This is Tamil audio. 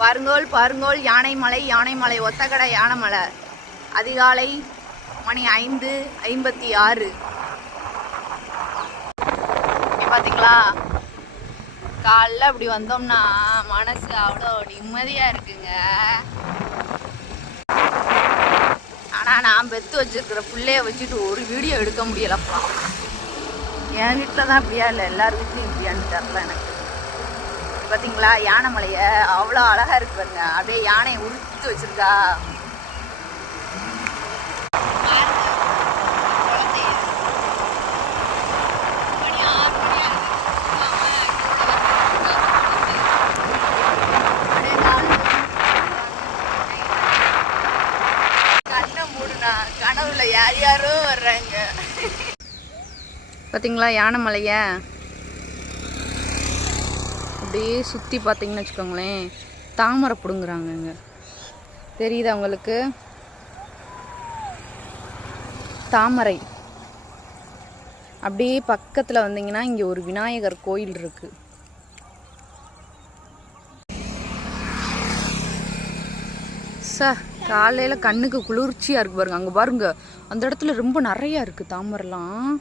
பாருங்கோல் பாருங்கோல் யானைமலை யானைமலை ஒத்தக்கடை யானைமலை அதிகாலை மணி ஐந்து ஐம்பத்தி ஆறு. பார்த்தீங்களா காலைல அப்படி வந்தோம்னா மனசு அவ்வளோ நிம்மதியாக இருக்குங்க. ஆனால் நான் பெத்து வச்சிருக்கிற பிள்ளைய வச்சுட்டு ஒரு வீடியோ எடுக்க முடியலப்பா. என் வீட்டில் தான் அப்படியா இல்லை எல்லார் வீட்லேயும் இப்படியான்னு தெரில எனக்கு. பார்த்தீங்களா யானை மலைய. அவ்வளோ அழகா இருக்கு பாருங்க. அப்படியே யானையை உருத்து வச்சிருக்கா. கனவுல யார் யாரோ வர்றாங்க. பார்த்தீங்களா யானை மலையை. அப்படியே சுற்றி பார்த்தீங்கன்னு வச்சுக்கோங்களேன் தாமரை பிடுங்குறாங்கங்க தெரியுது அவங்களுக்கு தாமரை. அப்படியே பக்கத்தில் வந்தீங்கன்னா இங்கே ஒரு விநாயகர் கோயில் இருக்கு. ச காலையில் கண்ணுக்கு குளிர்ச்சியாக இருக்கு பாருங்க. அங்கே பாருங்க அந்த இடத்துல ரொம்ப நிறையா இருக்குது தாமரைலாம்.